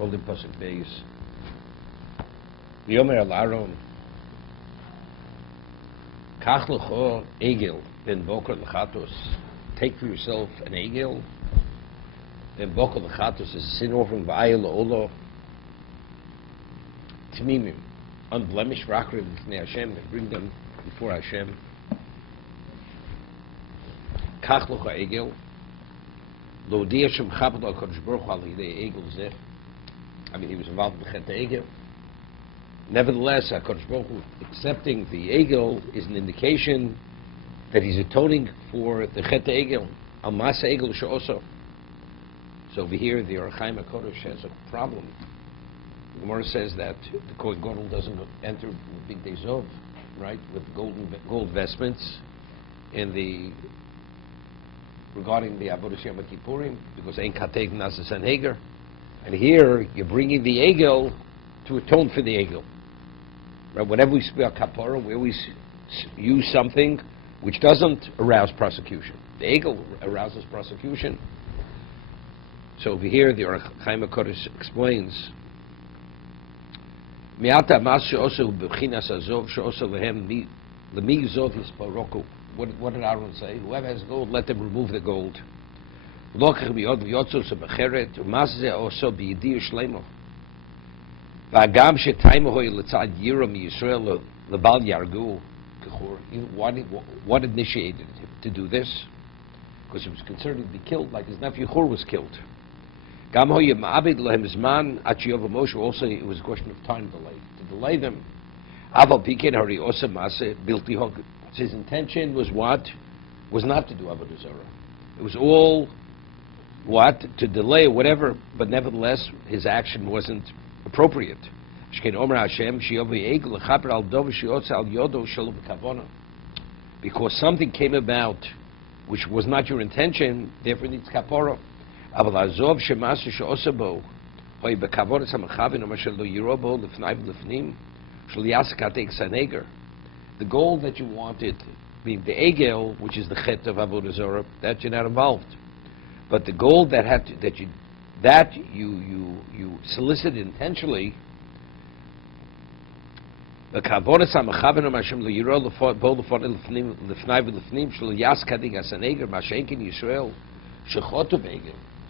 Holy Pasuk Beis. V'yomer al Aaron, Kach lecho egel ben boker lechatos. Take for yourself an egel. Ben boker lechatos is a sin offering v'ayel le'olo. Tmimim, unblemished, rakrim b'fnei Hashem, and bring them before Hashem. Kach lecho egel. Lo diya shem chabad al Kodesh Baruch Hu al yidei egel zeh. I mean, he was involved in the Chet Egel. Nevertheless, HaKadosh Baruch Hu accepting the Egel is an indication that he's atoning for the Chet Egel, Al Masa Egel She'oso. So over here, the Orach Chaim HaKodesh has a problem. The Gemara says that the Kohen Gadol doesn't enter the Big Day Zov, right, with gold vestments in the regarding the Avodas Yom Kippurim, because Ein Kateg Nasa Sanheger. And here, you're bringing the Egel to atone for the Egel. Right? Whenever we speak about Kapara, we always use something which doesn't arouse prosecution. The Egel arouses prosecution. So over here, the Orach Chaim HaKodesh explains, Mi'ata mas she'osu b'chinas azov she'osu lehem l'mi zov yisparoku. What did Aaron say? Whoever has gold, let them remove the gold. Lokach biyod v'yotzu sebecheret u'mazze also b'yidiyu shlemo. V'agam she'taimu hoy l'tzad yira miYisrael lebal yargu kechur. What initiated him to do this? Because he was concerned to be killed, like his nephew Chur was killed. Gam hoy ma'abed lehem zman at sheyov Moshe. Also, it was a question of time to delay them. Aval piken hari osa masse bilti hog. His intention was what? Was not to do avodah zarah. It was all what? To delay or whatever, but nevertheless, his action wasn't appropriate. Because something came about which was not your intention, therefore it needs kapara. The goal that you wanted, being the egel, which is the chet of avodah zarah, that you're not involved. But the gold that you solicited intentionally, the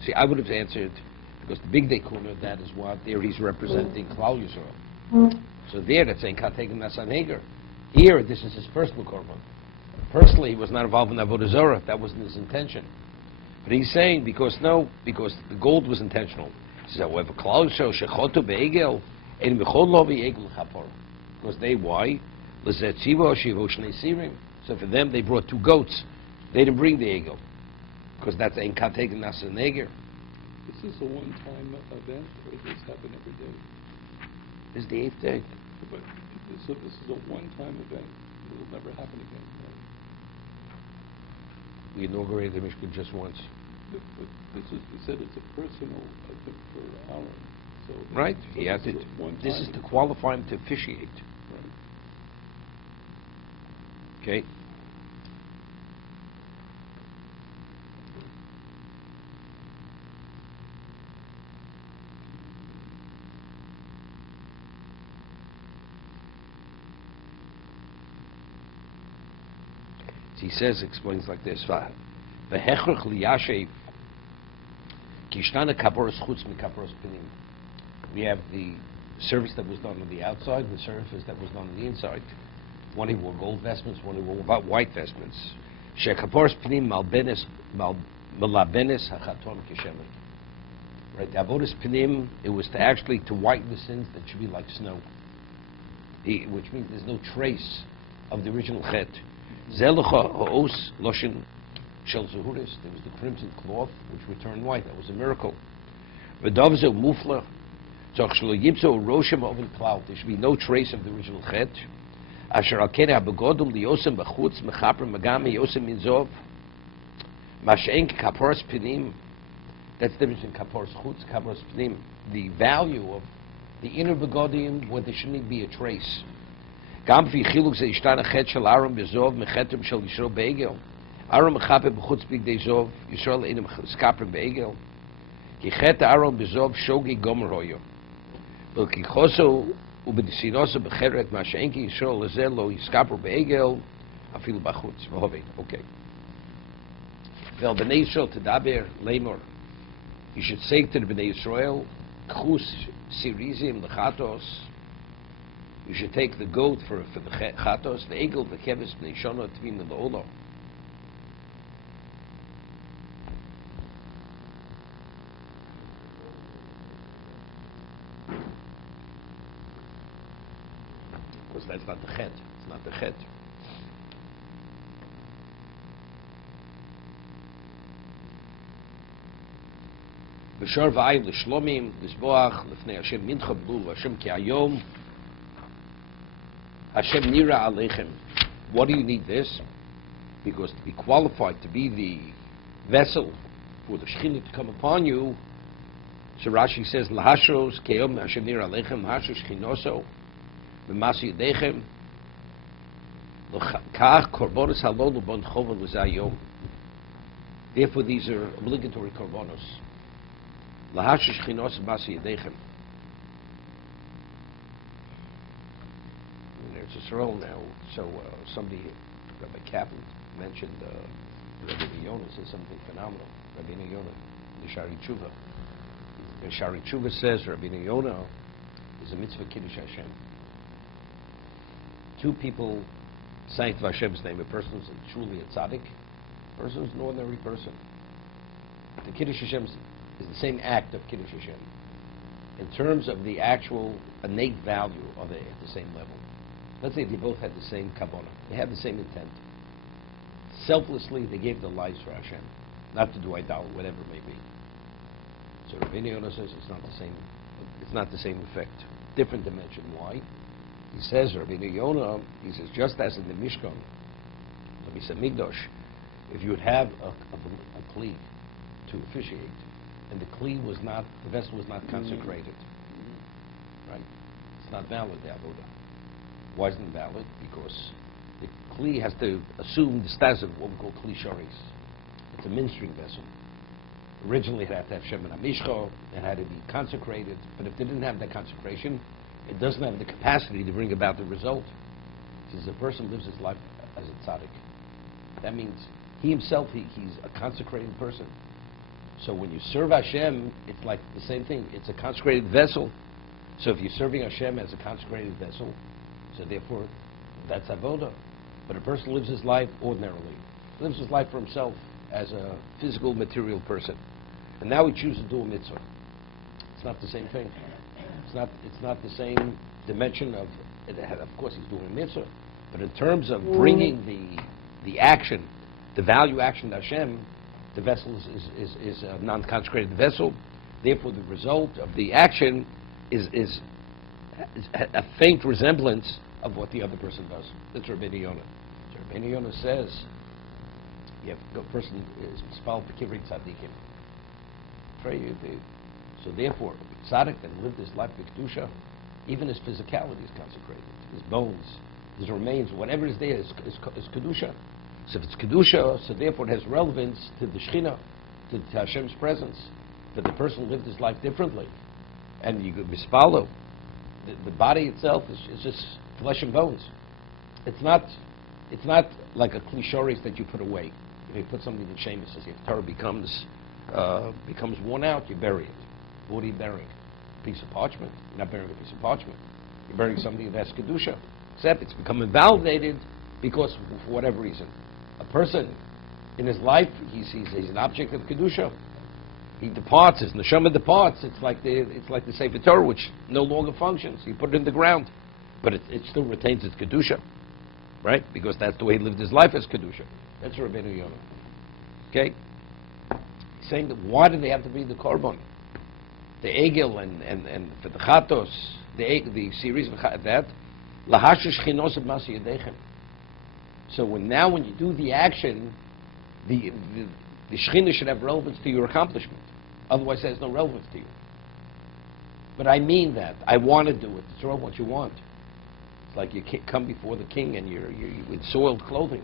See, I would have answered, because the big day kuna, that is what there he's representing Klal Yisrael. So there, that's saying Kateg Nasaneger. Here, this is his personal korban. Personally, he was not involved in avodah zarah. That wasn't his intention. But he's saying, because the gold was intentional. He says, however, because they, why? So for them, they brought two goats. They didn't bring the egel. Because that's ein kateg nasa neger. This is a one-time event, or does this happen every day? This is the 8th day. But, so this is a one-time event. It will never happen again, right? We inaugurated the Mishkan just once. But this is, you said it's a personal, I think, for Aaron. So right. So He has to. This is to qualify him to officiate. Right. Okay. He says, explains like this: "V'hechrach liyashev kishtana kaporos chutz mikaporos pinim." We have the service that was done on the outside, and the service that was done on the inside. One he wore gold vestments, one he wore white vestments. Shekaporos pinim malbenes malabenes hachaton kishemen. Right, the avodas pinim. It was to actually to whiten the sins that should be like snow, which means there's no trace of the original chet. Zelucha ha'os loshin shel zuhuris. There was the crimson cloth which would turn white. That was a miracle. V'davzo mufla tzach shelo yibzo roshem oven cloud. There should be no trace of the original chet. Asher al kene habegodum liyosem b'chutz mechaper magami yosem minzov mashenk kaporos pinim. That's the difference in kaporos chutz, kaporos pinim. The value of the inner begodim where there shouldn't be a trace. גם לפי חילוק זה השתן החטא של ארם בזוב מחטאם של ישרו בעגל. ארם מחפה בחוץ בגדי זוב, ישראל אינם סקפרים בעגל. כי חטא אהרון בזוב שוגי גומר הויו. ולקיחוסו ובדסינוסו בחרת מה שאין כי ישראל לזה לא יסקפר בעגל אפילו בחוץ. והובד, אוקיי. ועל בני ישראל תדבר לאמור. You should say to the Bnei Yisrael, Chus Sirizim Lechatos. You should take the goat for the Chatos, the Egel, the Kevis, the Shona, Tvim, and the Olo. Because that's not the Chet. It's not the Chet. B'shor v'ayim l'shlomim, l'sboach, l'fnei Hashem mincha b'lul, Hashem ki hayom, Hashem nira aleichem. What do you need this? Because to be qualified to be the vessel for the Shekhinah to come upon you, so Rashi says, l'hashros keyom Hashem nira aleichem, l'hashros shechinoso, v'masi yedechem, l'kach korbonos halol l'bon chovel l'zayom. Therefore, these are obligatory korbonos. Lahashish chinos basi yedechem. There's a Israel now. So somebody, Rabbi Kaplan, mentioned Rabbi Yonah says something phenomenal. Rabbi Yonah, the Shari Tshuva. The Shari Tshuva says Rabbi Yonah is a mitzvah kiddush Hashem. Two people sanctify Hashem's name. A person who's truly a tzaddik. A person who's an ordinary person. The kiddush Hashem is the same act of Kiddush Hashem. In terms of the actual innate value, are they at the same level? Let's say they both had the same kavanah. They had the same intent. Selflessly, they gave their lives for Hashem, not to do idolatry, whatever it may be. So Rabbi Yonah says it's not the same. It's not the same effect. Different dimension. Why? He says Rabbi Yonah. He says just as in the Mishkan, the Misa Migdosh, if you would have a kli to officiate, and the kli was not, the vessel was not consecrated, right? It's not valid, the avodah. Why isn't it valid? Because the kli has to assume the status of what we call kli shoris. It's a ministering vessel. Originally, it had to have Shemini Mishcho, it had to be consecrated, but if they didn't have that consecration, it doesn't have the capacity to bring about the result. Since a person lives his life as a tzaddik, that means he himself, he's a consecrated person. So when you serve Hashem, it's like the same thing. It's a consecrated vessel. So if you're serving Hashem as a consecrated vessel, so therefore, that's avodah. But a person lives his life ordinarily. Lives his life for himself as a physical, material person. And now he chooses to do a mitzvah. It's not the same thing. It's not the same dimension of, of course he's doing a mitzvah, but in terms of bringing the action, the value action to Hashem, the vessel is a non-consecrated vessel. Therefore, the result of the action is a faint resemblance of what the other person does. That's Rabbi Yonah. So Rabbi Yonah says, you have a person is mispal b'kivri tzaddikim. So therefore, tzaddik that lived his life b'kedusha, even his physicality is consecrated. His bones, his remains, whatever is there is kedusha. So if it's kedusha, so therefore it has relevance to the Shekhinah, to Hashem's presence. But the person lived his life differently, and you could mispalo. The body itself is just flesh and bones. It's not like a clichoris that you put away. If you put something in Shemus, if Torah becomes worn out, you bury it. What are you burying? A piece of parchment? You're not burying a piece of parchment. You're burying something that has kedusha. Except it's become invalidated because for whatever reason. A person in his life, he's an object of kedusha. He departs, his neshama departs. It's like the Sefer Torah, which no longer functions. You put it in the ground, but it still retains its kedusha, right? Because that's the way he lived his life as kedusha. That's Rabbi Yonah. Okay, he's saying that why do they have to be the korban, the egel, and for the chatos, the series of that lahashish chinos of masi yedechem. So when you do the action, the Shekhinah should have relevance to your accomplishment. Otherwise, it has no relevance to you. But I mean that. I want to do it. It's all what you want. It's like you come before the king and you're with soiled clothing.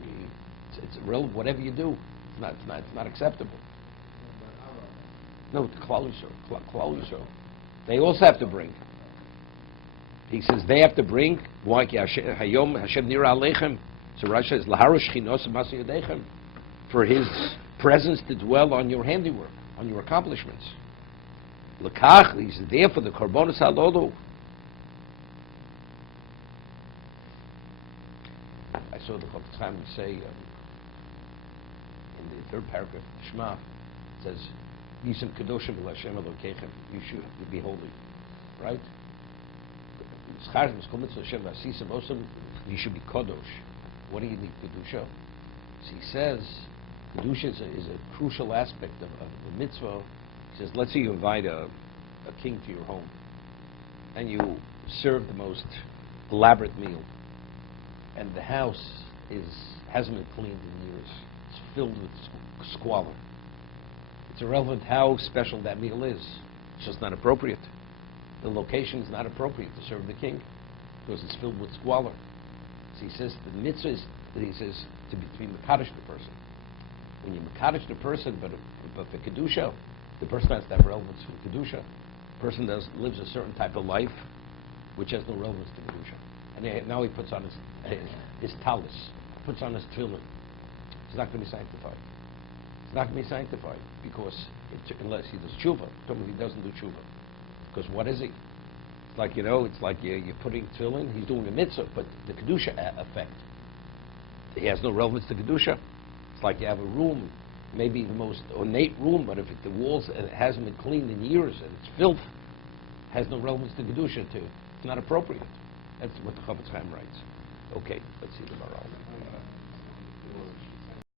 It's irrelevant. Whatever you do, it's not acceptable. No, to Klal Yisrael. They also have to bring. He says they have to bring. Why? Hayom Hashem nira aleichem. So Rashi says laharosh chinos masa yodechem, for His presence to dwell on your handiwork, on your accomplishments. Lekach, He's there for the korbanos halodu. I saw the Chofetz Chaim say in the third paragraph, Shema, it says, Yisem Kedoshim L'Hashem Elokeichem, you should be holy, right? You should be Kadosh. What do you need Kedusha? So he says, Kedusha is a crucial aspect of the mitzvah. He says, let's say you invite a king to your home, and you serve the most elaborate meal, and the house hasn't been cleaned in years. It's filled with squalor. It's irrelevant how special that meal is. It's just not appropriate. The location is not appropriate to serve the king because it's filled with squalor. So he says the mitzvah is, he says, to be mekadosh the person. When you mekadosh the person, but for kedusha, the person has to have relevance for kedusha. The person lives a certain type of life which has no relevance to kedusha. And now he puts on his talus, puts on his tefillin. He's not going to be sanctified. He's not going to be sanctified because unless he does tshuva. He doesn't do tshuva. Because what is he? It's like, it's like you're putting tefillin, he's doing a mitzvah, but the kedusha effect. He has no relevance to kedusha. It's like you have a room, maybe the most ornate room, but if the walls hasn't been cleaned in years and it's filth, has no relevance to kedusha too. It's not appropriate. That's what the Chofetz Chaim writes. Okay, let's see the moral.